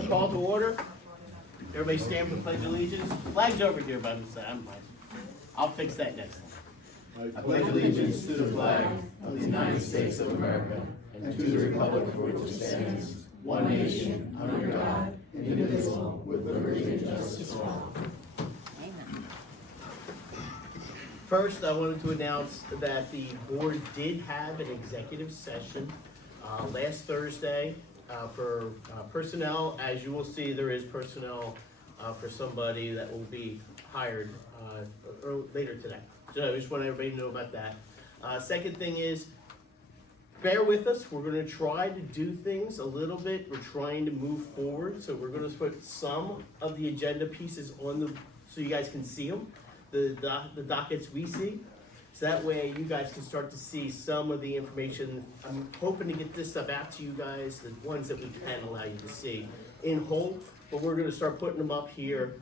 gonna call to order. Everybody stand for the pledge of allegiance. Flag's over here by the side. I'll fix that next time. I pledge allegiance to the flag of the United States of America and to the republic for which it stands, one nation, under God, indivisible, with liberty and justice for all. First, I wanted to announce that the board did have an executive session last Thursday for personnel. As you will see, there is personnel for somebody that will be hired later today. So I just want everybody to know about that. Second thing is, bear with us. We're going to try to do things a little bit. We're trying to move forward, so we're going to put some of the agenda pieces on the so you guys can see them. The dockets we see, so that way you guys can start to see some of the information. I'm hoping to get this stuff out to you guys, the ones that we can allow you to see in whole, but we're gonna start putting them up here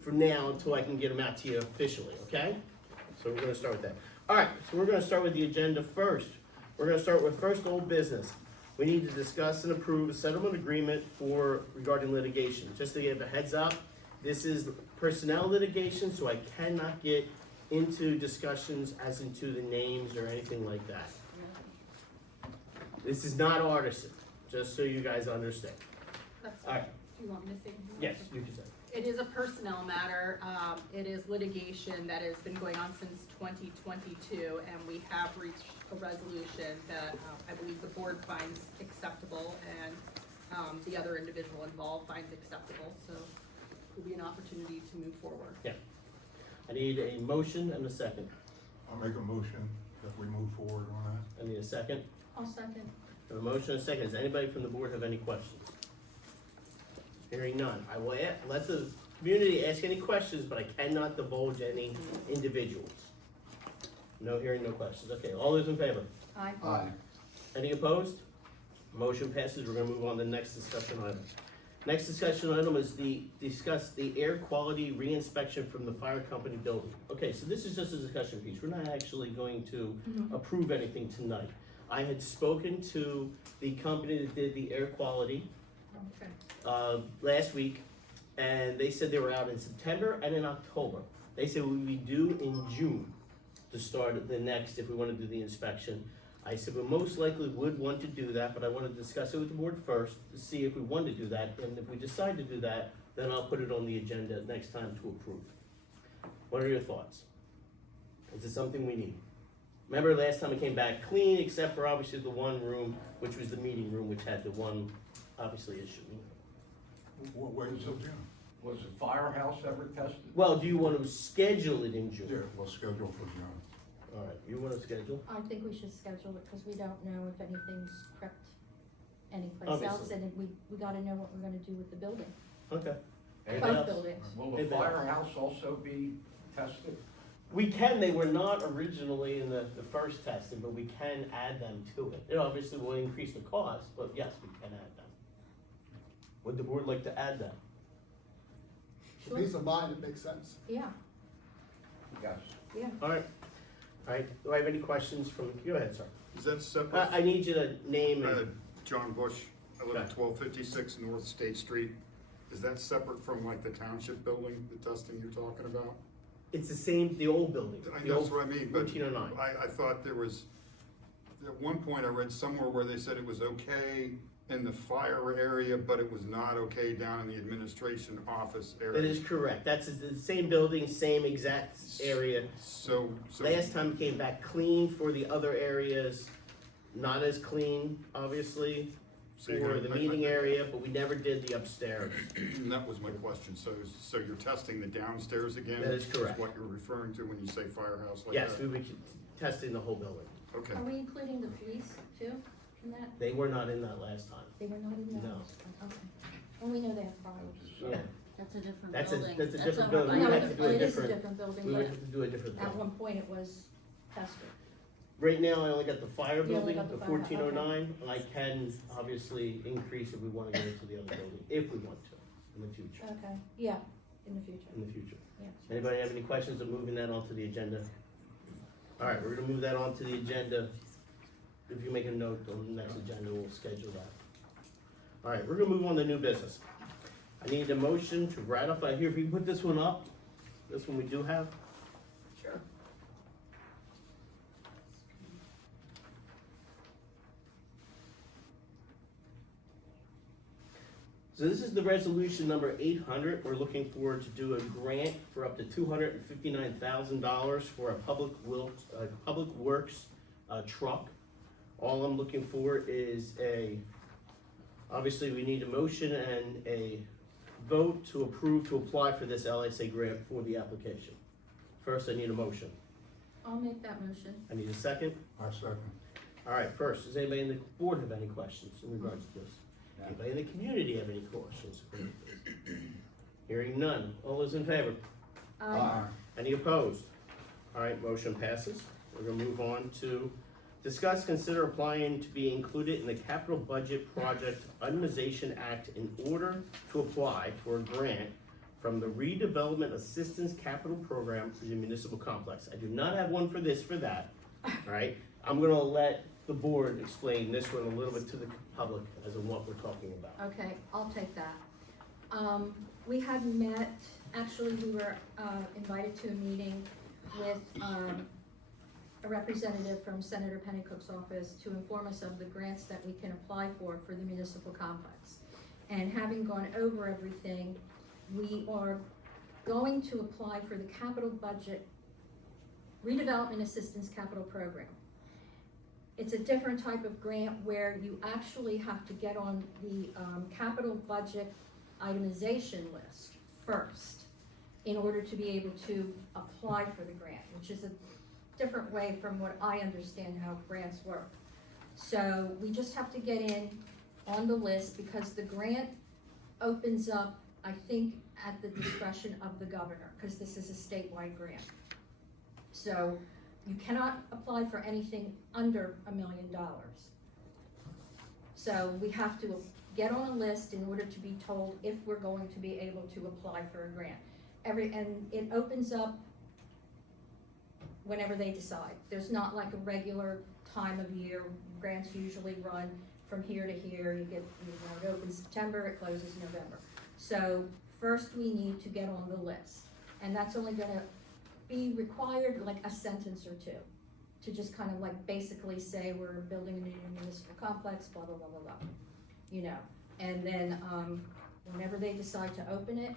from now until I can get them out to you officially, okay? So we're gonna start with that. All right, so we're gonna start with the agenda first. We're gonna start with first old business. We need to discuss and approve a settlement agreement regarding litigation. Just to give a heads up, this is personnel litigation, so I cannot get into discussions as into the names or anything like that. This is not artisan, just so you guys understand. That's All right. Do you want me to say? Yes, you can say. It is a personnel matter. It is litigation that has been going on since 2022, and we have reached a resolution that I believe the board finds acceptable, and the other individual involved finds acceptable. So it will be an opportunity to move forward. Yeah. I need a motion and a second. I'll make a motion that we move forward on that. I need a second. I'll second. A motion and a second. Does anybody from the board have any questions? Hearing none. I will let the community ask any questions, but I cannot divulge any individuals. No hearing, no questions. Okay, all those in favor? Aye. Aye. Any opposed? Motion passes. We're gonna move on to the next discussion item. Next discussion item is discuss the air quality reinspection from the fire company building. Okay, so this is just a discussion piece. We're not actually going to approve anything tonight. I had spoken to the company that did the air quality Okay. last week, and they said they were out in September and in October. They said we would be due in June to start the next if we want to do the inspection. I said we most likely would want to do that, but I want to discuss it with the board first to see if we want to do that, and if we decide to do that, then I'll put it on the agenda next time to approve. What are your thoughts? Is it something we need? Remember last time it came back clean, except for obviously the one room, which was the meeting room, which had the one, obviously, issue. What is it, Jim? Was the firehouse ever tested? Well, do you want to schedule it in Yeah, June? we'll schedule for June. All right, you want to schedule? I think we should schedule it, because we don't know if anything's crept anyplace else, Obviously. and we gotta know what we're gonna do with the building, Okay. And Anything both else? buildings. will the Anything else? firehouse also be tested? We can, they were not originally in the first testing, but we can add them to it. It obviously will increase the cost, but yes, we can add them. Would the board like to add that? Sure. Peace of mind, it makes sense. Yeah, Yes. yeah. All right. All right, do I have any questions from, go ahead, sir. Is that separate? I need you to name and, John Bush, I live at Okay. 1256 North State Street. Is that separate from like the township building, the testing you're talking about? it's the same, the old building. I the know old that's what I mean, but 1409. I thought there was, at one point I read somewhere where they said it was okay in the fire area, but it was not okay down in the administration office area. That is correct. That's the same building, same exact area. So. Last time it came back clean for the other areas, not as clean, obviously, So you're for gonna- the meeting area, but we never did the upstairs. That was my question. So you're testing the downstairs again? That is correct. What you're referring to when you say firehouse like that? Yes, we were testing the whole building. Okay. Are we including the police too, in that? They were not in that last time. They were not in that? No. Okay. And we know they have problems. Yeah, That's a different that's building. a different over building. by We No, would the- have to do a it is a different, different building, we would but have to do a different at building. one point it was tested. Right now, I only got the fire You only building, got the the fire, 1409, and I can obviously increase if we wanna go to the other building, if we want to, in the future, Okay, yeah, in the future, in the future. yeah. Anybody have any questions of moving that onto the agenda? All right, we're gonna move that onto the agenda. If you make a note on the next agenda, we'll schedule that. All right, we're gonna move on to new business. I need a motion to ratify, here, if you put this one up, this one we do have. Sure. So this is the resolution number 800. We're looking for to do a grant for up to $259,000 for a public works truck. All I'm looking for is obviously we need a motion and a vote to approve to apply for this LSA grant for the application. First, I need a motion. I'll make that motion. I need a second. I second. All right, first, does anybody in the board have any questions in regards to this? Anybody in the community have any questions? Hearing none. All those in favor? Any opposed? All right, motion passes. We're gonna move on to discuss, consider applying to be included in the Capital Budget Project Itemization Act in order to apply for a grant from the Redevelopment Assistance Capital Program for the municipal complex. I do not have one for that, all right? I'm gonna let the board explain this one a little bit to the public as to what we're talking about. Okay, I'll take that. We had met, actually, we were, invited to a meeting with, a representative from Senator Pennycook's office to inform us of the grants that we can apply for the municipal complex. And having gone over everything, we are going to apply for the capital budget redevelopment assistance capital program. It's a different type of grant where you actually have to get on the capital budget itemization list first in order to be able to apply for the grant, which is a different way from what I understand how grants work. So we just have to get in on the list because the grant opens up, I think, at the discretion of the governor, because this is a statewide grant. So you cannot apply for anything under $1 million. So we have to get on a list in order to be told if we're going to be able to apply for a grant. And it opens up whenever they decide. There's not like a regular time of year. Grants usually run from here to here. It opens September, it closes November. So first we need to get on the list. And that's only gonna be required like a sentence or two to just kind of like basically say we're building a new municipal complex, blah, blah, blah, blah, blah, you know. And then whenever they decide to open it,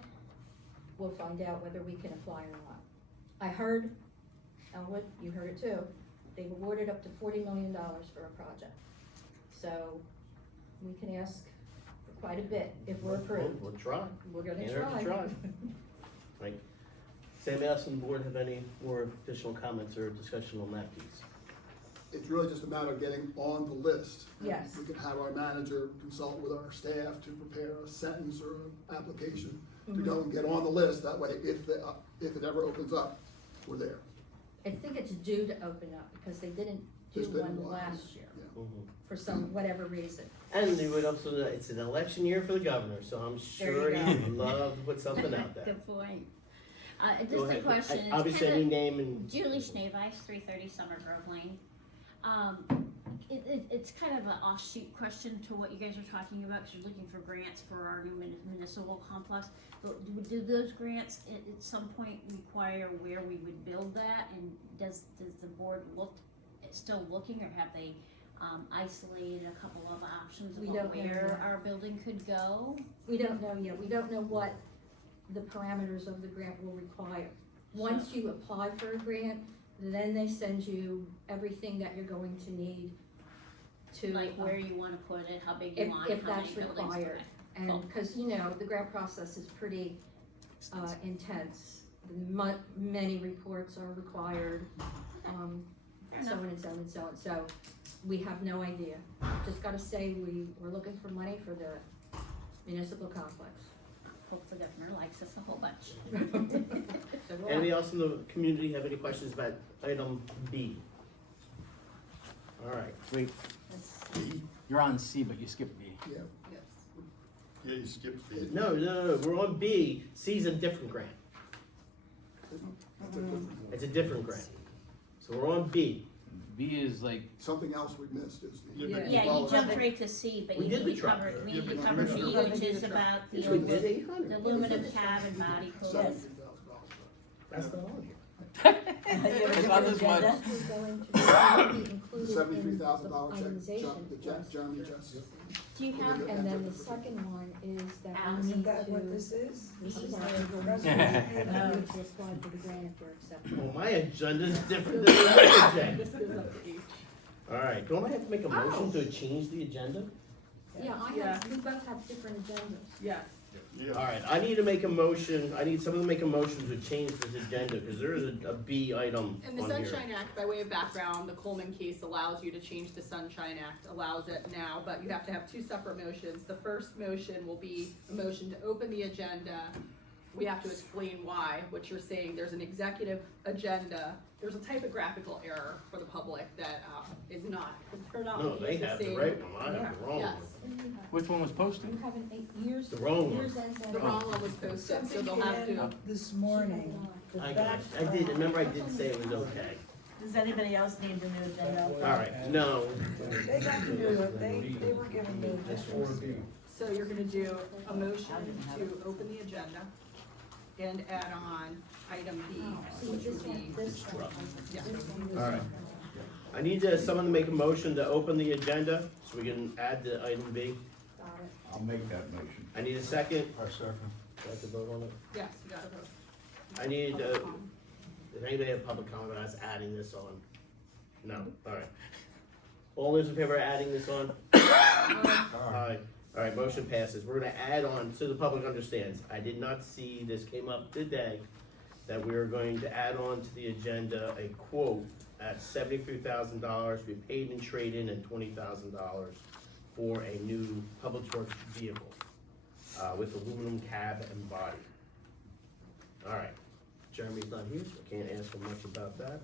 we'll find out whether we can apply or not. I heard, Elwood, you heard it too, they've awarded up to $40 million for a project. So we can ask for quite a bit if we're approved. We'll try. We're gonna Can't hurt to try. try. Right. Does anybody else on the board have any more additional comments or discussion on that piece? It's really just a matter of getting on the list. Yes. We can have our manager consult with our staff to prepare a sentence or an application to go and get on the list. That way, if it ever opens up, we're there. I think it's due to open up because they didn't do Just didn't one want it. last year Yeah. for some, whatever reason. And they would also, it's an election year for the governor, so I'm sure There you he'd love to put something out there. Good point. Go Just a ahead. question. It's Obviously, any kinda- name and. Julie Schneeweiss, 330 Summer Grove Lane. It's kind of an offshoot question to what you guys are talking about, because you're looking for grants for our new municipal complex. But do those grants at some point require where we would build that? And does the board still looking, or have they isolated a couple of options We about don't know where yet. our building could go? We don't know yet. We don't know what the parameters of the grant will require. Once you apply for a grant, then they send you everything that you're going to need to. Like where you want to put it, how big you If- want it, if how many that's buildings. required. Cool. And, cause you know, the grant process is pretty, intense. Many reports are required, Fair so enough. on and so on and so on. So we have no idea. Just gotta say we're looking for money for the municipal complex. Hope the governor likes us a whole bunch. So we'll- Anybody else in the community have any questions about item B? All right, Wait, you're on C, but you skipped B. Yeah. Yeah, you skipped the. no, we're on B. C's a different grant. It's a different one. It's a different grant. So we're on B. B is like, Something else we missed is the. Yeah. Yeah, Well, you jumped right to C, but We you did need the to truck. cover, we Yeah, need to but cover you B, missed which is about Yes, the we did 800. the aluminum cab and body coat. $73,000. That's not on here. it's not this much. That was going to be included in the $73,000 check, itemization. Jeremy just. Do you have, And then the second one is that we Isn't need to. Isn't that what this is? This is the our resolution. We need to apply for the grant if we're accepted. Well, my agenda's different than the other agenda. This goes up to H. Alright, don't I have to make a motion to change the agenda? Yeah, Yeah. we both have different agendas. Yes. Yeah. Alright, I need to make a motion, I need someone to make a motion to change this agenda, cause there is a B item And the on here. Sunshine Act, by way of background, the Coleman case allows you to change the Sunshine Act, allows it now, but you have to have two separate motions. The first motion will be a motion to open the agenda. We have to explain why, what you're saying, there's an executive agenda, there's a typographical error for the public that, is not, they're not No, looking they at the have the same. right one, I have the wrong Yes. one. Which one was posted? You have an 8 years. The wrong one. years end The deadline. wrong one was posted, so Something they'll came have to. in this morning. I got, I did, remember I did say it was okay. Does anybody else need the new agenda? Alright, no, They got to do it, they were given the agenda. So you're gonna do a motion to open the agenda and add on item B, See, which this would one, be, this one. Yeah. This one, this Alright. one. I need someone to make a motion to open the agenda, so we can add the item B. Got it. I'll make that motion. I need a second, I second. do I have to vote on it? yes, you gotta vote. I need, if anybody have public comment about us adding this on? No, alright. All those in favor of adding this on? Aye. Alright, motion passes. We're gonna add on, so the public understands, I did not see, this came up today, that we are going to add on to the agenda a quote at $73,000 to be paid in trade-in and $20,000 for a new public works vehicle, with aluminum cab and body. Alright, Jeremy's not here, so I can't ask him much about that.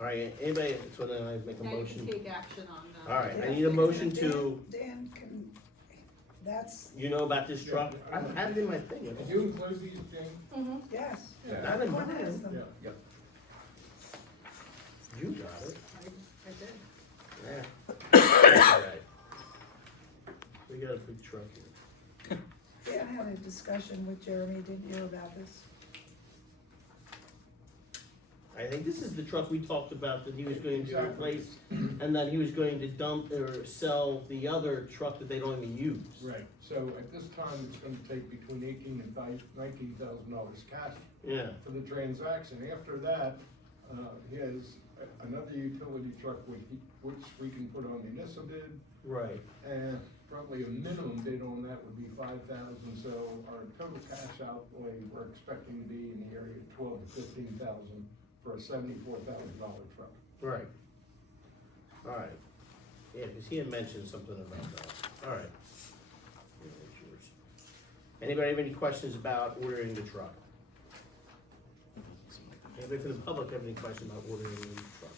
Alright, anybody, so then I make a Now you motion? can take action on that. Alright, I need a motion to, Dan can, that's, you know about this truck? I had it in my thing. Did you include these, Jane? yes. Not in One mine. has them. You got it. I did. Yeah. Alright. We got a big truck here. Dan had a discussion with Jeremy, didn't you, about this? I think this is the truck we talked about that he was going to replace, and that he was going to dump or sell the other truck that they don't even use. Right, so at this time, it's gonna take between $18,000 and $19,000 cash Yeah, for the transaction. After that, he has another utility truck which we can put on municipal bid, right. and probably a minimum bid on that would be $5,000, so our total cash outlay, we're expecting to be in the area of $12,000 to $15,000 for a $74,000 truck. Right. Alright. Yeah, because he had mentioned something about that. Alright. Yeah, that's yours. Anybody have any questions about ordering the truck? Anybody from the public have any questions about ordering the truck?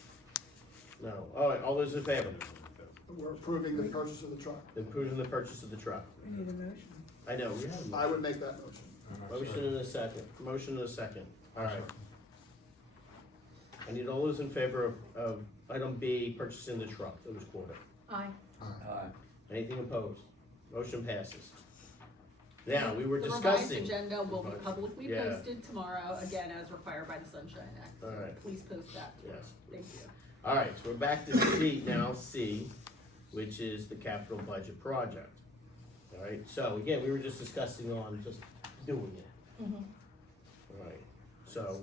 No. Alright, all those in favor? We're approving the purchase of the truck. Approving the purchase of the truck. We need a motion. I know, we have I a would make that motion. motion in a second. Motion in a second. Alright. I need all those in favor of item B, purchasing the truck that was quoted. Aye. Anything opposed? Motion passes. Now, we were The revised discussing. agenda will be Revised. publicly Yeah. posted tomorrow, again, as required by the Sunshine Act. So All right. Please post that. Yes. Thank you. Alright, so we're back to C now, C, which is the capital budget project. Alright, so again, we were just discussing on just doing it. Mhm. Alright, so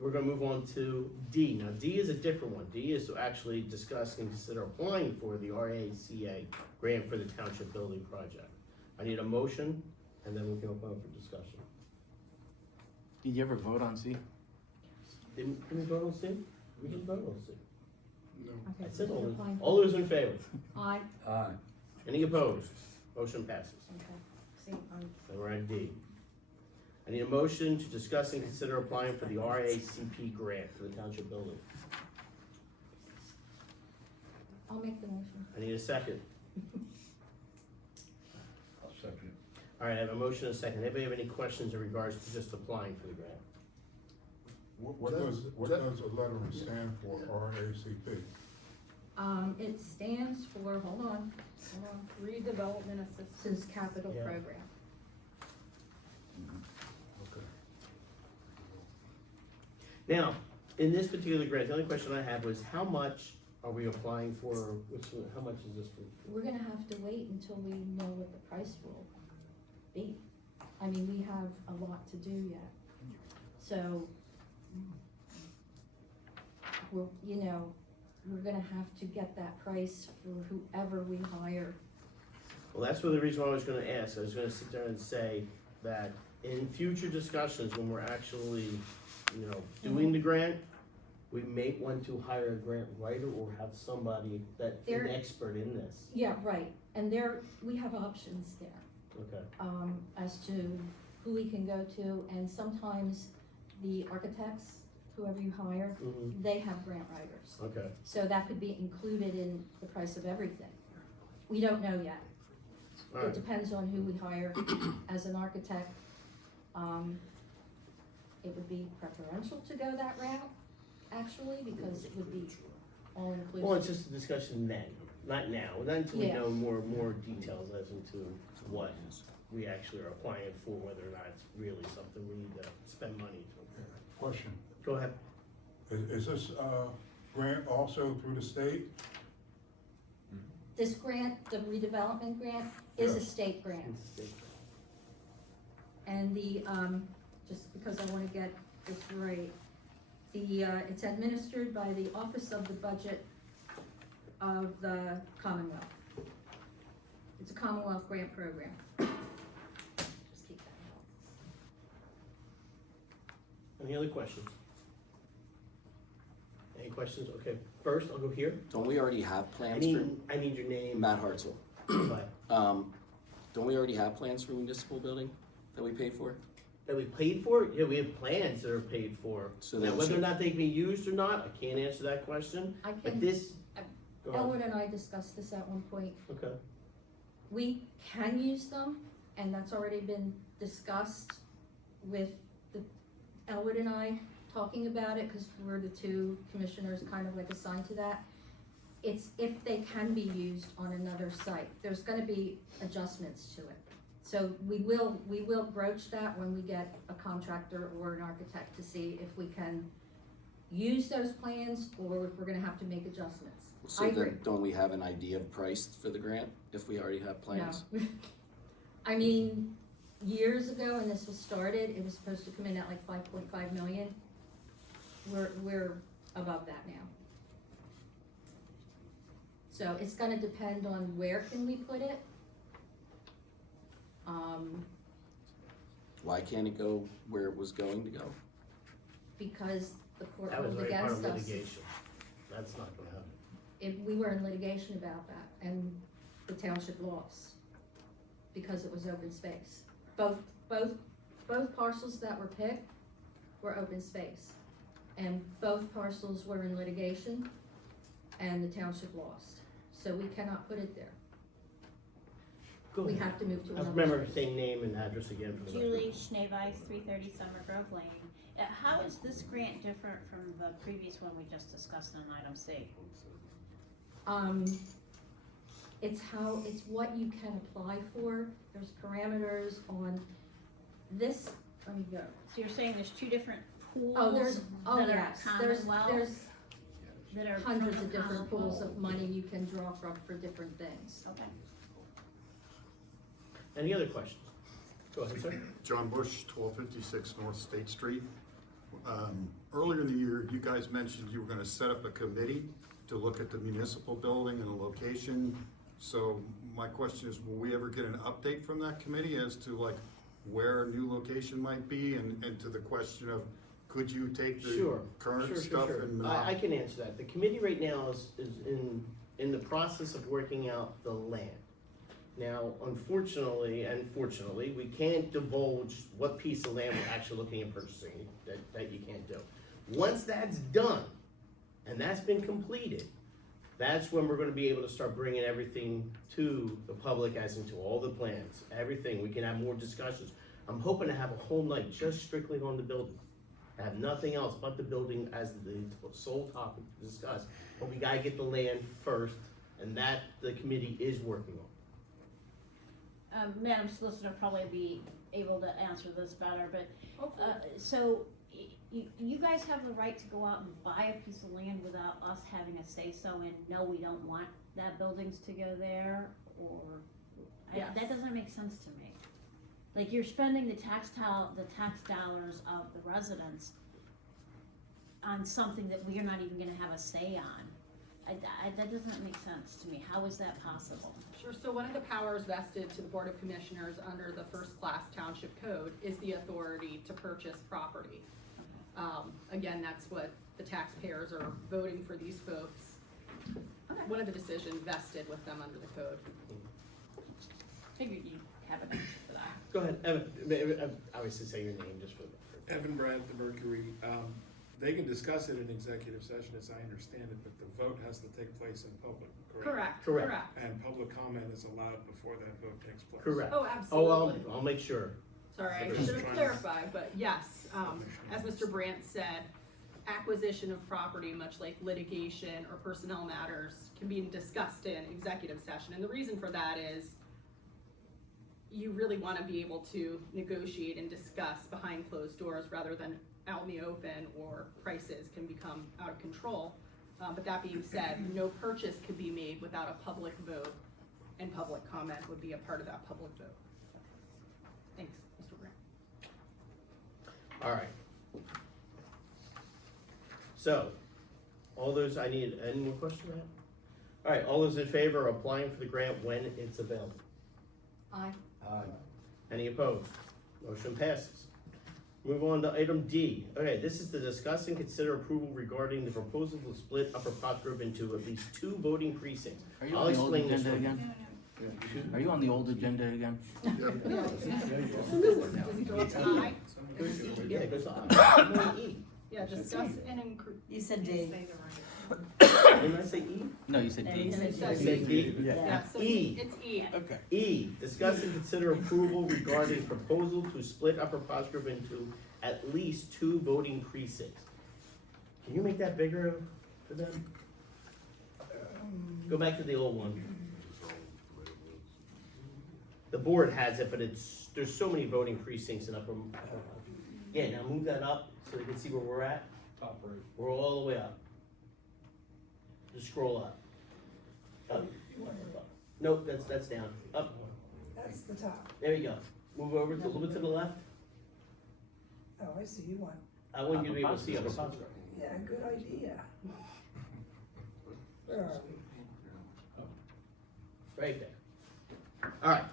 we're gonna move on to D. Now, D is a different one. D is to actually discuss and consider applying for the RACA grant for the township building project. I need a motion, and then we can open up for discussion. Did you ever vote on C? Didn't we vote on C? We didn't vote on C. No. Okay, I so said we're all those, applying for- all those in favor? Aye. Aye. Any opposed? Motion passes. Okay, see, Then we're at D. I need a motion to discuss and consider applying for the RACP grant for the township building. I'll make the motion. I need a second. I'll second it. All right, I have a motion and a second. Anybody have any questions in regards to just applying for the grant? What does the lettering stand for, RACP? It stands for, hold on, Redevelopment assistance. Assistance Capital Yeah. Program. Okay. Now, in this particular grant, the only question I had was how much are we applying for, how much is this for? We're gonna have to wait until we know what the price will be. I mean, we have a lot to do yet. So, we're gonna have to get that price for whoever we hire. Well, that's the reason why I was gonna ask. I was gonna sit there and say that in future discussions, when we're actually, doing the grant, we may want to hire a grant writer or have somebody that's an expert in this. Yeah, right, and we have options there. Okay. As to who we can go to, and sometimes the architects, whoever you hire, Mm-hmm. they have grant writers. Okay. So that could be included in the price of everything. We don't know yet. All It right. depends on who we hire as an architect. It would be preferential to go that route, actually, because it would be all inclusive. Well, it's just a discussion then, not now, not until we Yeah. know more details as into what we actually are applying for, whether or not it's really something we need to spend money to. Question, Go ahead. is this, grant also through the state? This grant, the redevelopment grant, is a Yeah. state grant. And just because I wanna get this right, it's administered by the Office of the Budget of the Commonwealth. It's a Commonwealth grant program. Just keep that in mind. Any other questions? Any questions? Okay, first, I'll go here. Don't we already have I plans for, need your name. Matt Hartzell, But don't we already have plans for municipal building that we paid for? that we paid for? Yeah, we have plans that are paid for. So Now, then whether or should- not they can be used or not, I can't answer that question, I but can, this. Go ahead. Elwood and I discussed this at one point. Okay, We can use them, and that's already been discussed with Elwood and I talking about it, cause we're the two commissioners kind of like assigned to that. It's if they can be used on another site, there's gonna be adjustments to it. So we will broach that when we get a contractor or an architect to see if we can use those plans or if we're gonna have to make adjustments. So I agree. then, don't we have an idea of price for the grant if we already have plans? No. I mean, years ago when this was started, it was supposed to come in at like 5.5 million. We're above that now. So it's gonna depend on where can we put it. Why can't it go where it was going to go? Because the court that was ruled already part of against us. litigation. That's not gonna happen. We were in litigation about that, and the township lost because it was open space. Both parcels that were picked were open space, and both parcels were in litigation, and the township lost. So we cannot put it there. Go We ahead. have to move to I another. remember saying name and address again for the record. Julie Schneeweis, 330 Summer Grove Lane. How is this grant different from the previous one we just discussed on item C? It's what you can apply for. There's parameters on this. Let me go. So you're saying there's two different pools Oh, that are yes, Commonwealth? there's that are hundreds from of the different pools Commonwealth? of money you can draw from for different things. Okay. Any other questions? Go ahead, sir. John Bush, 1256 North State Street. Earlier in the year, you guys mentioned you were gonna set up a committee to look at the municipal building and the location. So my question is, will we ever get an update from that committee as to like where a new location might be? And to the question of, could you take the Sure. current Sure. stuff and? I can answer that. The committee right now is in the process of working out the land. Now, unfortunately and fortunately, we can't divulge what piece of land we're actually looking at purchasing, that you can't do. Once that's done, and that's been completed, that's when we're gonna be able to start bringing everything to the public, as into all the plans, everything. We can have more discussions. I'm hoping to have a whole night just strictly on the building. have nothing else but the building as the sole topic to discuss. But we gotta get the land first, and that the committee is working on. Madam Solicitor probably be able to answer this better, but, so, you guys have the right to go out and buy a piece of land without us having a say-so and no, we don't want that buildings to go there, or? Yes. That doesn't make sense to me. Like, you're spending the tax dollars of the residents on something that we are not even gonna have a say on. That doesn't make sense to me. How is that possible? Sure, so one of the powers vested to the Board of Commissioners under the first class township code is the authority to purchase property. Again, that's what the taxpayers are voting for these folks. One of the decisions vested with them under the code. Figured you'd have an answer for that. Go ahead, Evan, obviously say your name just for the. Evan Brandt, the Mercury. They can discuss it in executive session, as I understand it, but the vote has to take place in public, correct? Correct. And public comment is allowed before that vote takes place. Correct. Oh, absolutely. I'll make sure. Sorry, I should have clarified, but yes, as Mr. Brandt said, acquisition of property, much like litigation or personnel matters, can be discussed in executive session. And the reason for that is you really want to be able to negotiate and discuss behind closed doors rather than out in the open, or prices can become out of control. But that being said, no purchase could be made without a public vote, and public comment would be a part of that public vote. Thanks, Mr. Brandt. All right. So, all those, any more questions? All right, all those in favor of applying for the grant when it's available? Aye. Any opposed? Motion passes. Move on to item D. Okay, this is to discuss and consider approval regarding the proposal to split Upper Potts Grove into at least 2 voting precincts. Are you I'll on the old explain this agenda one. again? Are you on the old agenda again? Does it go up to I? Yeah, it goes to E. Yeah, discuss and increase. You said D. Didn't I say E? No, you said D. You said I said D? Yeah, so E. it's E. Okay. E, discuss and consider approval regarding proposal to split Upper Potts Grove into at least 2 voting precincts. Can you make that bigger for them? Go back to the old one. The board has it, but there's so many voting precincts in Upper. Yeah, now move that up so they can see where we're at. Top right. We're all the way up. Just scroll up. Up. Nope, that's down. Up. That's the top. There you go. Move over to a little bit to the left. Oh, I see you want, I want you to be able to see Upper Potts Grove. yeah, good idea. Where are we? Right there. All right.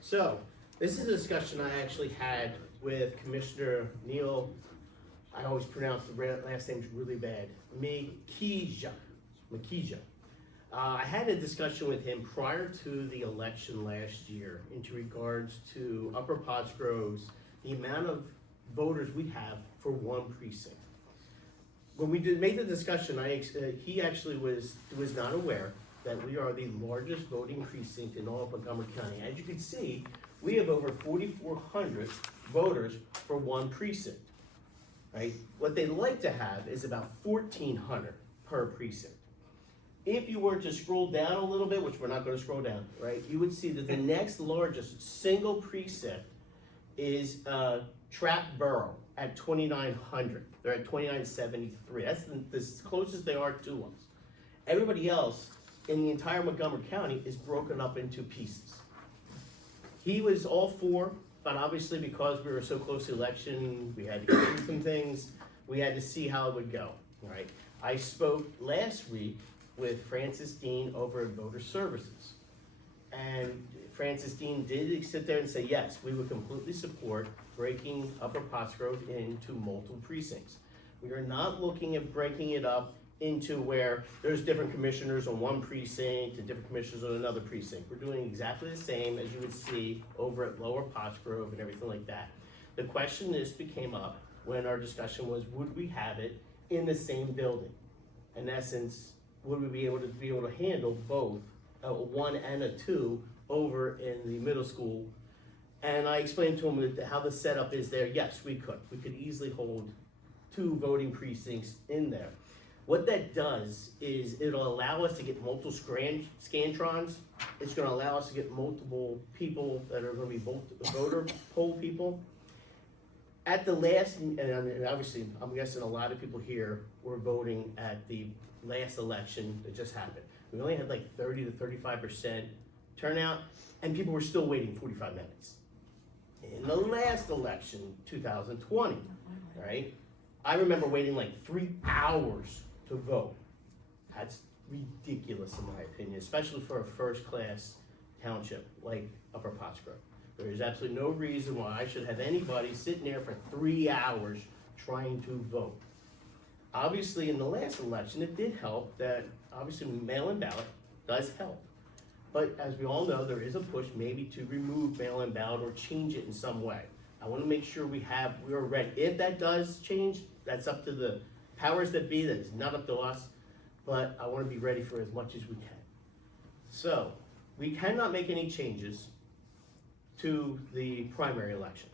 So this is a discussion I actually had with Commissioner Neil. I always pronounce the last names really bad. Makija. I had a discussion with him prior to the election last year into regards to Upper Potts Grove's, the amount of voters we have for 1 precinct. When we made the discussion, he actually was not aware that we are the largest voting precinct in all of Montgomery County. As you can see, we have over 4,400 voters for 1 precinct, right? What they'd like to have is about 1,400 per precinct. If you were to scroll down a little bit, which we're not gonna scroll down, right? You would see that the next largest single precinct is Trap Borough at 2,900. They're at 2,973. That's the closest they are to us. Everybody else in the entire Montgomery County is broken up into pieces. He was all for, but obviously because we were so close to the election, we had to go through some things. We had to see how it would go, right? I spoke last week with Francis Dean over at Voter Services. And Francis Dean did sit there and say, yes, we would completely support breaking Upper Potts Grove into multiple precincts. We are not looking at breaking it up into where there's different commissioners on 1 precinct and different commissioners on another precinct. We're doing exactly the same as you would see over at Lower Potts Grove and everything like that. The question became up when our discussion was, would we have it in the same building? In essence, would we be able to handle both a 1 and a 2 over in the middle school? And I explained to him how the setup is there. Yes, we could. We could easily hold 2 voting precincts in there. What that does is it'll allow us to get multiple scantrons. It's gonna allow us to get multiple people that are gonna be voter poll people. At the last, and obviously, I'm guessing a lot of people here were voting at the last election that just happened. We only had like 30 to 35% turnout, and people were still waiting 45 minutes. In the last election, 2020, right? I remember waiting like 3 hours to vote. That's ridiculous in my opinion, especially for a first-class township like Upper Pottsgrove. There is absolutely no reason why I should have anybody sitting there for 3 hours trying to vote. Obviously, in the last election, it did help that obviously mail-in ballot does help. But as we all know, there is a push maybe to remove mail-in ballot or change it in some way. I want to make sure we are ready. If that does change, that's up to the powers that be, that is not up to us, but I want to be ready for as much as we can. So, we cannot make any changes to the primary election.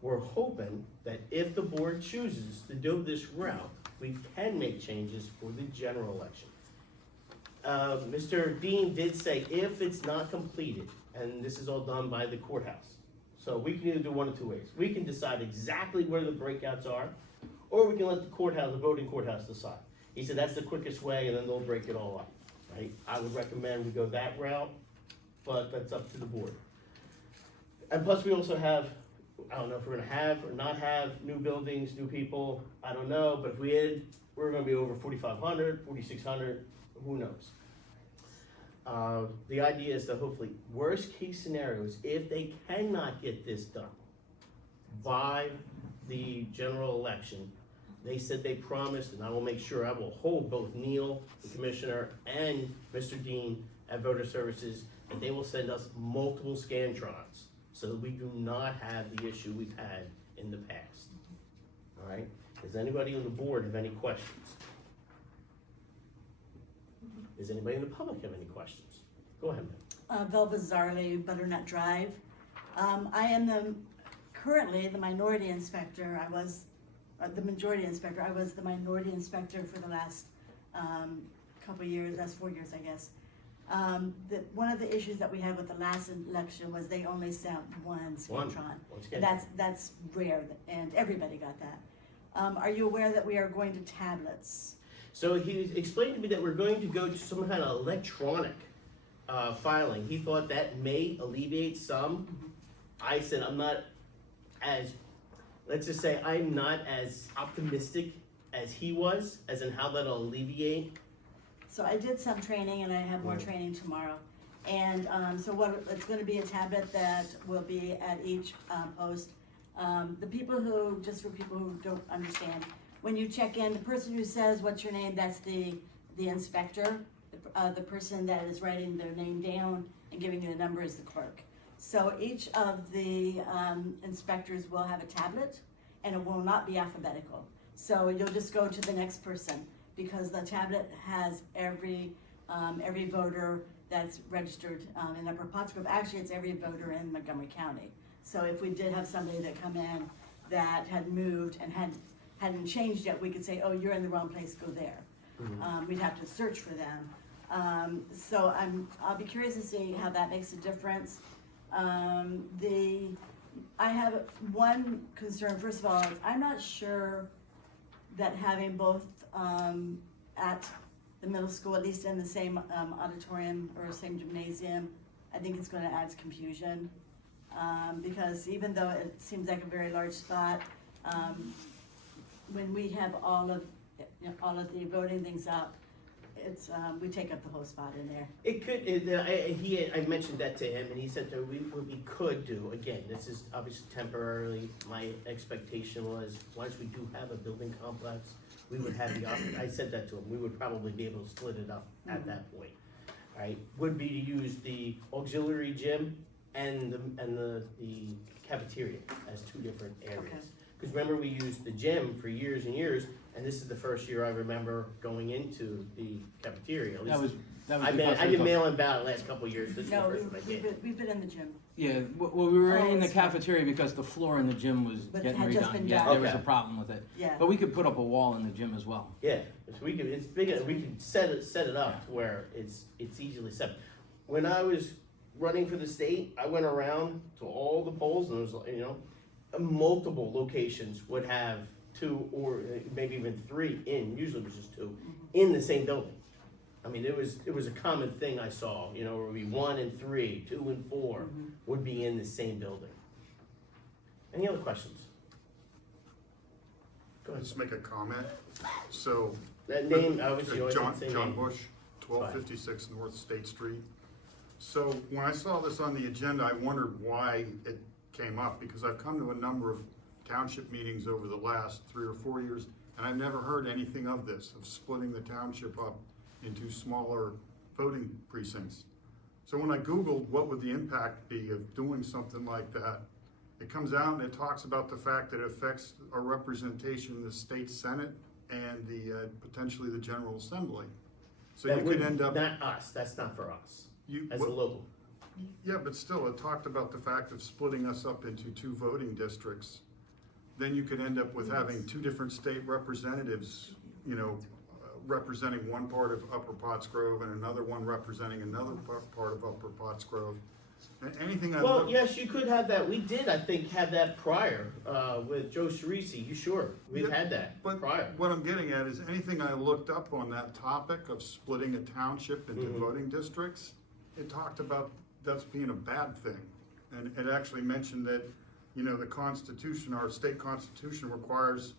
We're hoping that if the board chooses to do this route, we can make changes for the general election. Mr. Dean did say if it's not completed, and this is all done by the courthouse, so we can either do one of 2 ways. We can decide exactly where the breakouts are, or we can let the voting courthouse decide. He said that's the quickest way, and then they'll break it all up, right? I would recommend we go that route, but that's up to the board. And plus, we also have, I don't know if we're gonna have or not have new buildings, new people, I don't know, but if we had, we're gonna be over 4,500, 4,600, who knows? The idea is that hopefully, worst case scenario is if they cannot get this done by the general election, they said they promised, and I will make sure I will hold both Neil, the commissioner, and Mr. Dean at Voter Services, and they will send us multiple scantrons so that we do not have the issue we've had in the past. All right? Does anybody on the board have any questions? Does anybody in the public have any questions? Go ahead, ma'am. Velva Zarley, Butternut Drive. I am currently the minority inspector. I was the majority inspector. I was the minority inspector for the last couple years, last 4 years, I guess. One of the issues that we had with the last election was they only sent one scantron. And that's rare, and everybody got that. Are you aware that we are going to tablets? So he explained to me that we're going to go to some kind of electronic filing. He thought that may alleviate some. I said I'm not as, let's just say I'm not as optimistic as he was, as in how that'll alleviate. So I did some training, and I have more training tomorrow. And so it's going to be a tablet that will be at each post. The people who, just for people who don't understand, when you check in, the person who says what's your name, that's the inspector. The person that is writing their name down and giving you the number is the clerk. So each of the inspectors will have a tablet, and it will not be alphabetical. So you'll just go to the next person, because the tablet has every voter that's registered in Upper Pottsgrove. Actually, it's every voter in Montgomery County. So if we did have somebody that come in that had moved and hadn't changed yet, we could say, oh, you're in the wrong place, go there. We'd have to search for them. So I'll be curious to see how that makes a difference. I have one concern. First of all, I'm not sure that having both at the middle school, at least in the same auditorium or same gymnasium, I think it's going to add confusion. Because even though it seems like a very large spot, when we have all of the voting things up, it's we take up the whole spot in there. It could. I mentioned that to him, and he said that what we could do. Again, this is obviously temporarily. My expectation was once we do have a building complex, we would have the option. I said that to him. We would probably be able to split it up at that point. Right? Would be to use the auxiliary gym and the cafeteria as two different areas. Because remember, we used the gym for years and years, and this is the first year I remember going into the cafeteria. At least That was I because did of- mail in ballot last couple of years. This is the No, first one I did. we've been in the gym. Yeah, well, we were Oh, in the it's fine. cafeteria because the floor in the gym was But getting had just redone. been Yeah, done. there was a Okay. problem with it. Yeah. But we could put up a wall in the gym as well. Yeah, so we can, it's big, we can set it up to where it's easily set. When I was running for the state, I went around to all the polls and there was, you know, multiple locations would have 2 or maybe even 3 in, usually it was just 2, in the same building. I mean, it was a common thing I saw, you know, where it would be 1 and 3, 2 and 4 would be in the same building. Any other questions? Go ahead. Just make a comment. So. That name, obviously, you always John, have to say John name. Bush, 1256 North State Street. So when I saw this on the agenda, I wondered why it came up, because I've come to a number of township meetings over the last 3 or 4 years, and I've never heard anything of this, of splitting the township up into smaller voting precincts. So when I Googled what would the impact be of doing something like that, it comes out and it talks about the fact that it affects our representation in the state senate and the potentially the General Assembly. So That you could would- end up. Not us, that's not for us, You, as a local. yeah, but still, it talked about the fact of splitting us up into 2 voting districts. Then you could end up with having 2 different state representatives, you know, representing one part of Upper Pottsgrove and another one representing another part of Upper Pottsgrove. Anything I Well, looked. yes, you could have that, we did, I think, have that prior, with Joe Cerisi, you sure, we've Yeah, had that But prior. what I'm getting at is anything I looked up on that topic of splitting a township into voting districts, it talked about that's being a bad thing. And it actually mentioned that, you know, the Constitution, our state constitution requires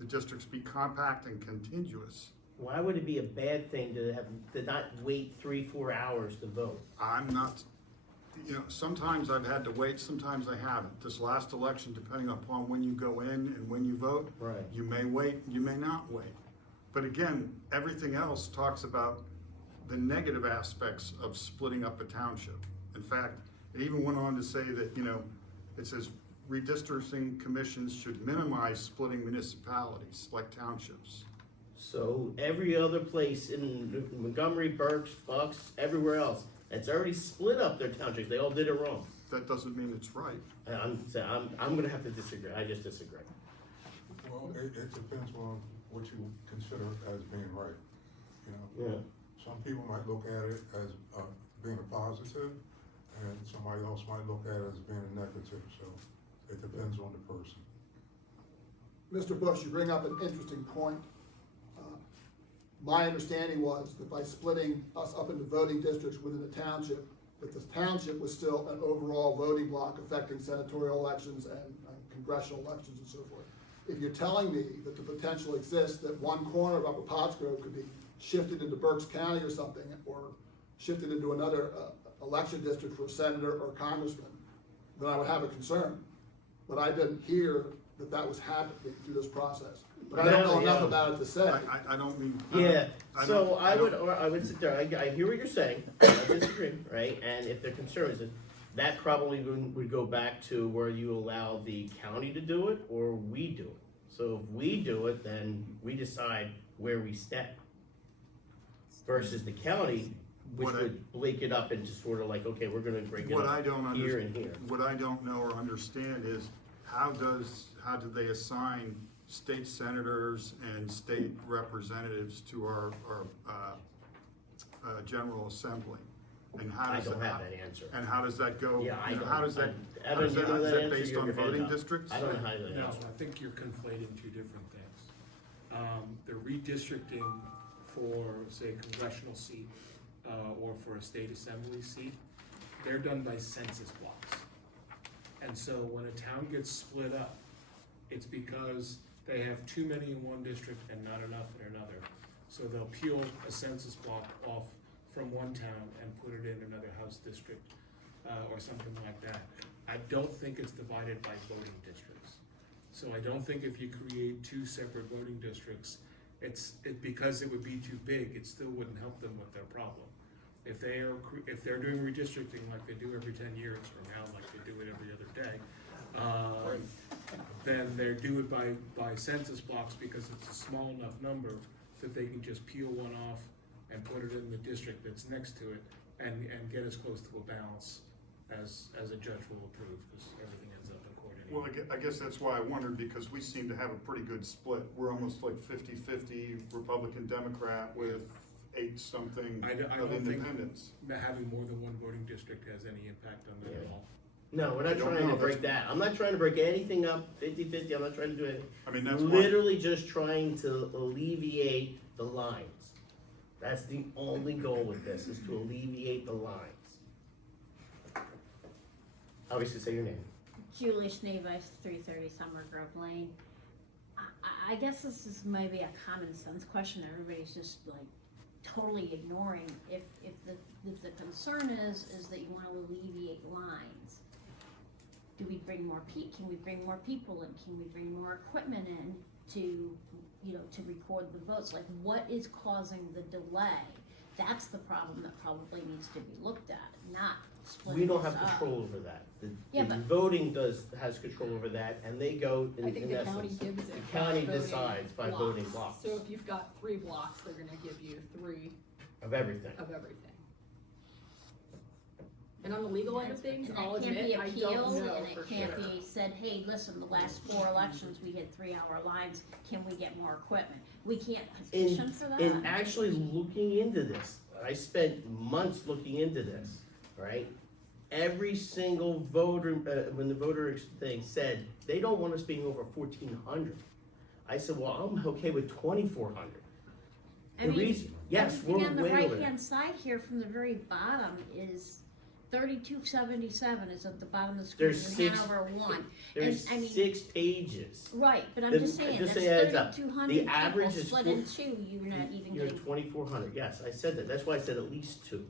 the districts be compact and contiguous. Why would it be a bad thing to not wait 3-4 hours to vote? I'm not, you know, sometimes I've had to wait, sometimes I haven't. This last election, depending upon when you go in and when you vote, Right. you may wait, you may not wait. But again, everything else talks about the negative aspects of splitting up a township. In fact, it even went on to say that, you know, it says redistricting commissions should minimize splitting municipalities like townships. So every other place in Montgomery, Berks, Bucks, everywhere else, that's already split up their townships, they all did it wrong. That doesn't mean it's right. I'm gonna have to disagree, I just disagree. Well, it depends on what you consider as being right, you know? Yeah. Some people might look at it as being a positive, and somebody else might look at it as being a negative, so it depends on the person. Mr. Bush, you bring up an interesting point. My understanding was that by splitting us up into voting districts within the township, that the township was still an overall voting block affecting senatorial elections and congressional elections and so forth. If you're telling me that the potential exists that one corner of Upper Pottsgrove could be shifted into Berks County or something, or shifted into another election district for a senator or congressman, then I would have a concern. But I didn't hear that that was happening through this process. But I don't know enough about it to say. I don't mean. Yeah, I so don't- I would sit there, I hear what you're saying, I disagree, right? And if their concern is that probably would go back to where you allow the county to do it or we do it. So if we do it, then we decide where we step. Versus the county, which What I- would break it up into sort of like, okay, we're gonna break it What I don't up here and here. What I don't know or understand is how do they assign state senators and state representatives to our General Assembly? And how I does don't that? have that answer. And how does that go? Yeah, I you know, don't. How does that? Evan, how does you know is that answer, based you have on your hand voting up. districts? I don't know how that No, answer. I think you're conflating 2 different things. The redistricting for, say, a congressional seat, or for a state assembly seat, they're done by census blocks. And so when a town gets split up, it's because they have too many in one district and not enough in another. So they'll peel a census block off from one town and put it in another house district, or something like that. I don't think it's divided by voting districts. So I don't think if you create 2 separate voting districts, because it would be too big, it still wouldn't help them with their problem. If they're doing redistricting like they do every 10 years, or now like they do it every other day, then they're do it by census blocks because it's a small enough number that they can just peel one off and put it in the district that's next to it and get as close to a balance as a judge will approve, because everything ends up in court Well, anyway. I guess that's why I wondered, because we seem to have a pretty good split. We're almost like 50-50 Republican, Democrat with 8-something I of don't think independents. that having more than one voting district has any impact on that at all. No, we're I not don't trying know, to break that. I'm not trying to break anything up 50-50. I'm not trying to do anything. I mean, that's why, Literally just trying to alleviate the lines. That's the only goal with this, is to alleviate the lines. Obviously, say your name. Julie Schneebeis, 330 Summer Grove Lane. I guess this is maybe a common sense question everybody's just like totally ignoring. If the concern is that you wanna alleviate lines, do we bring more can we bring more people in? Can we bring more equipment in to, to record the votes? Like, what is causing the delay? That's the problem that probably needs to be looked at, not splitting We don't this have up. control over that. Yeah, The but- voting has control over that, and they go I think in the county essence. gives it. The county by voting decides by voting blocks So if you've got 3 blocks, they're gonna give you 3 of everything. of everything. And on the legal end of things, And I'll that can't be admit, I don't appealed, know and for it can't sure. be said, hey, listen, the last 4 elections, we had 3-hour lines, can we get more equipment? We can't petition for that. In actually looking into this, I spent months looking into this, right? Every single voter, when the voter thing said, they don't want us being over 1,400. I said, well, I'm okay with 2,400. I The mean, reason, yes, we're everything on the way over there. right-hand side here from the very bottom is 3277 is at the bottom of the screen, There's in 6 Hanover 1. There's And, I mean, 6 pages. Right, but I'm The- just saying, just that's say it adds up. 3,200 The people average is split four- in 2, you're not even You're getting. 2,400, yes, I said that, that's why I said at least 2,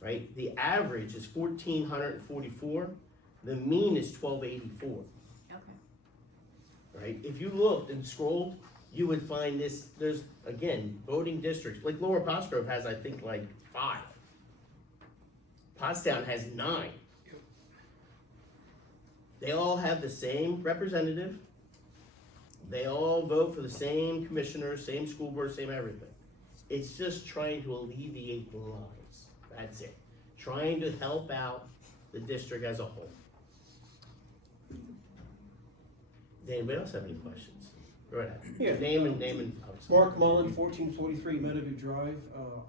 right? The average is 1,444, the mean is 1,284, Okay. right? If you looked and scrolled, you would find this, there's, again, voting districts, like Lower Pottsgrove has, I think, like 5. Pottstown has 9. They all have the same representative, they all vote for the same commissioner, same school board, same everything. It's just trying to alleviate the lines, that's it. Trying to help out the district as a whole. Does anybody else have any questions? Go ahead. Yeah. Name and. Mark Mullen, 1443 Meadowview Drive.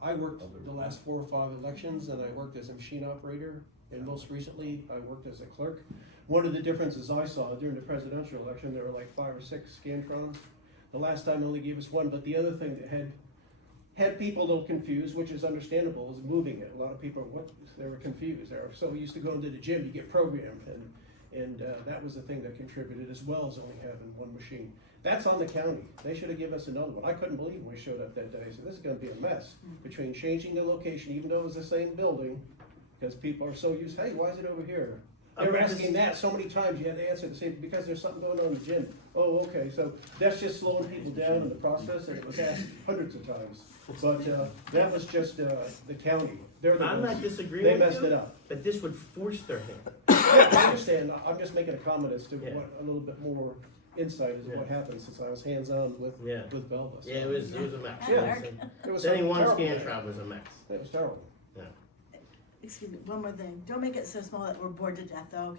I worked the last 4 or 5 elections, and I worked as a machine operator, and most recently, I worked as a clerk. One of the differences I saw during the presidential election, there were like 5 or 6 Scantrons. The last time only gave us 1, but the other thing that had people a little confused, which is understandable, is moving it. A lot of people, they were confused. They were so used to going to the gym, you get programmed, and that was the thing that contributed, as well as only having 1 machine. That's on the county. They should have given us another one. I couldn't believe when we showed up that day. I said, this is gonna be a mess between changing the location, even though it was the same building, because people are so used, hey, why is it over here? They were asking that so many times, you had to answer the same, because there's something going on in the gym. Oh, okay, so that's just slowing people down in the process, and it was asked hundreds of times. But, that was just, the county. They're the I'm ones. not disagreeing They with you. messed it up. But this would force their hand. I understand, I'm just making a comment as to Yeah. what, a little bit more insight as to what happened, since I was hands-on with Yeah. Belva. so. Yeah, it was a mess. Yeah. It was Setting one terrible. Scantron was a mess. It was terrible. Excuse me, one more thing. Don't make it so small that we're bored to death, though,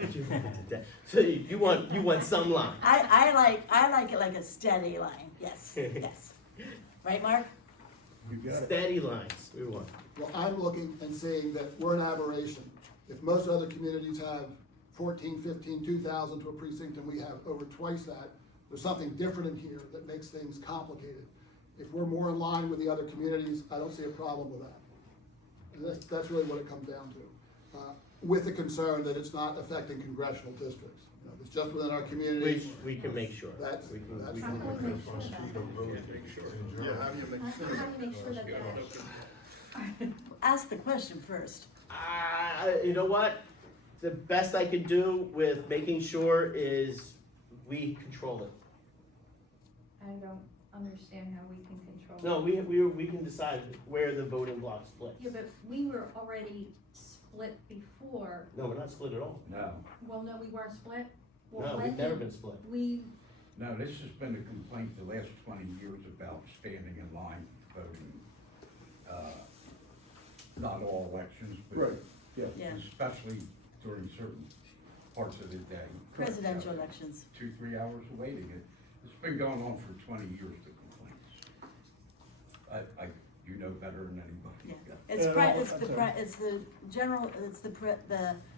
okay? So you want some line. I like it like a steady line, yes, yes. Right, Mark? You got it. Steady lines, we want. Well, I'm looking and seeing that we're an aberration. If most other communities have 14, 15, 2,000 to a precinct and we have over twice that, there's something different in here that makes things complicated. If we're more in line with the other communities, I don't see a problem with that. And that's really what it comes down to. With the concern that it's not affecting congressional districts. You know, if it's just within our community. Which we can make sure. That's- We can- that's- we How can- do we make sure that? Yeah, how do you make How sure? do you make sure that Ask the question first. You know what? The best I can do with making sure is we control it. I don't understand how we can control. No, we can decide where the voting block splits. Yeah, but we were already split before. No, we're not split at all. No. Well, no, we weren't split. No, we've never been split. No, this has been a complaint the last 20 years about standing in line voting. Not all elections, but Right, yeah. Yeah. especially during certain parts of the day. Presidential elections. 2-3 hours of waiting. It's been going on for 20 years, the complaints. You know better than anybody. Yeah. The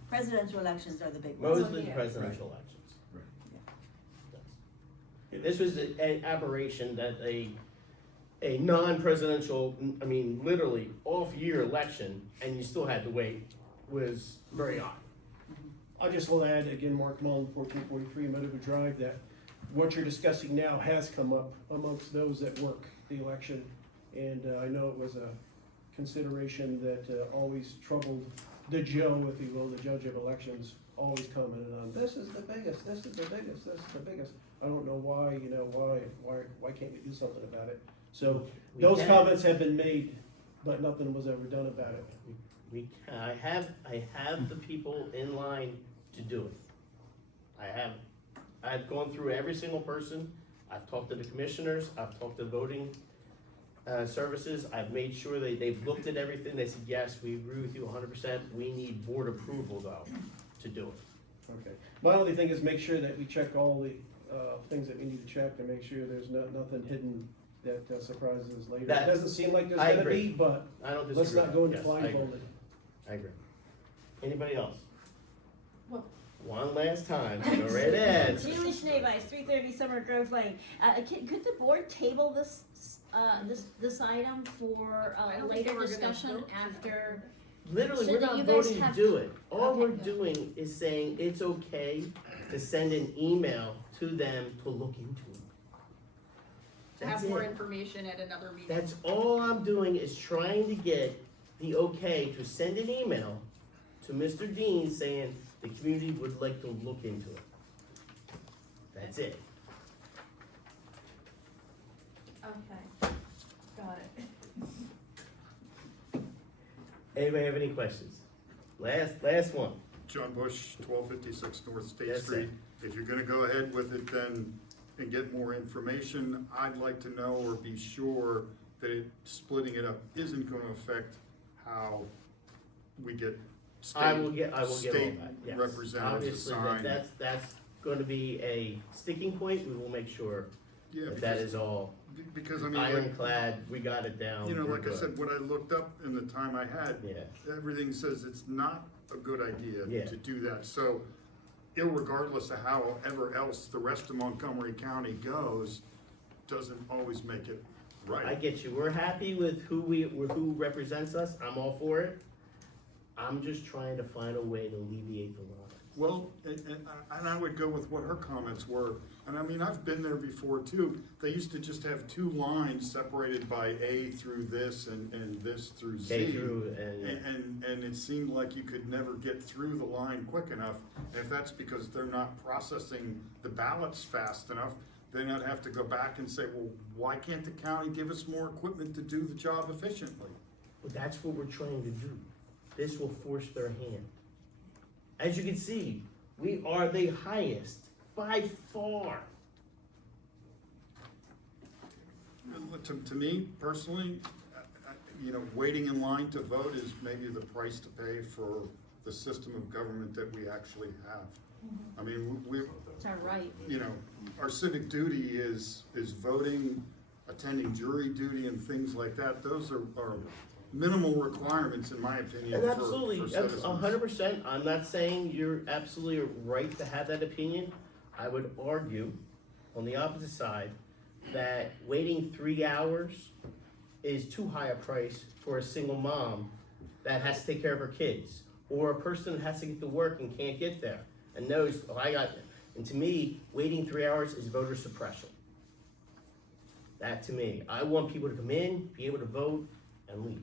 presidential elections are the big ones. Mostly the presidential elections. Yes. This was an aberration that a non-presidential, I mean, literally off-year election, and you still had to wait, was very odd. I just will add, again, Mark Mullen, 1443 Meadowview Drive, that what you're discussing now has come up amongst those that work the election. And I know it was a consideration that always troubled the Joe, if you will, the judge of elections, always commented on, this is the biggest, this is the biggest, this is the biggest. I don't know why, why can't we do something about it? So We those can. comments have been made, but nothing was ever done about it. I have the people in line to do it. I've gone through every single person. I've talked to the commissioners. I've talked to voting services. I've made sure they've looked at everything. They said, yes, we agree with you 100%. We need board approval though to do it. Okay. My only thing is make sure that we check all the things that we need to check to make sure there's nothing hidden that surprises us later. It doesn't seem like there's I gonna agree. be, but I don't let's disagree. not go into Yes, I agree. blindfolded. I agree. Anybody else? Well- One last time, go right ahead. Julie Schneebeis, 330 Summer Grove Lane. Could the board table this item for I don't think later they were gonna discussion vote tonight. after? Literally, So we're that you not guys voting to have- do it. All Okay, we're good. doing is saying it's okay to send an email to them to look into it. To have That's more it. information at another meeting. That's all I'm doing is trying to get the okay to send an email to Mr. Dean saying the community would like to look into it. That's it. Okay, got it. Anybody have any questions? Last one. John Bush, 1256 North State Yes, sir. Street. If you're gonna go ahead with it then and get more information, I'd like to know or be sure that splitting it up isn't gonna affect how we get I will get all state that, yes. representatives Obviously, assigned. that's gonna be a sticking point. We will make sure Yeah, that that is all because I mean, like, ironclad. We got it down. you know, we're like I good. said, what I looked up in the time I had, Yeah. everything says it's not a good idea Yeah. to do that. So irregardless of however else the rest of Montgomery County goes, doesn't always make it I right. get you. We're happy with who represents us. I'm all for it. I'm just trying to find a way to alleviate the line. Well, and I would go with what her comments were. And I mean, I've been there before too. They used to just have two lines separated by A through this and this through Z. K through and And it seemed like you could never get through the line quick enough. And if that's because they're not processing the ballots fast enough, then I'd have to go back and say, well, why can't the county give us more equipment to do the job efficiently? But that's what we're trying to do. This will force their hand. As you can see, we are the highest by far. To me personally, you know, waiting in line to vote is maybe the price to pay for the system of government that we actually have. I mean, we, It's our right. you know, our civic duty is voting, attending jury duty and things like that. Those are minimal requirements, in my opinion, And for absolutely, citizens. 100%. I'm not saying you're absolutely right to have that opinion. I would argue, on the opposite side, that waiting 3 hours is too high a price for a single mom that has to take care of her kids, or a person that has to get to work and can't get there and knows, oh, I got. And to me, waiting 3 hours is voter suppression. That to me, I want people to come in, be able to vote, and leave.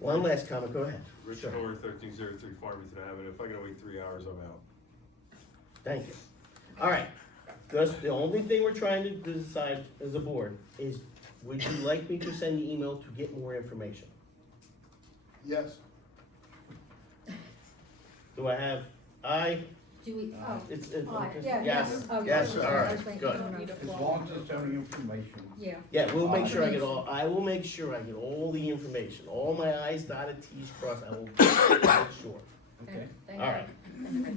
One last comment, go ahead. Richard Howard, 1303 Farmington Avenue. If I gotta wait 3 hours, I'm out. Thank you. All right, just the only thing we're trying to decide as a board is, would you like me to send the email to get more information? Yes, Do I have Aye. Do we, oh, It's, aye. yes, Yes. Oh, yes, yes. all I right, was waiting. good. No, no. As long as it's only information. Yeah. Yeah, we'll make sure I get all, I will make sure I get all the information, all my i's dotted, t's crossed, I will make sure. Okay. Thank All you. right. Thank you.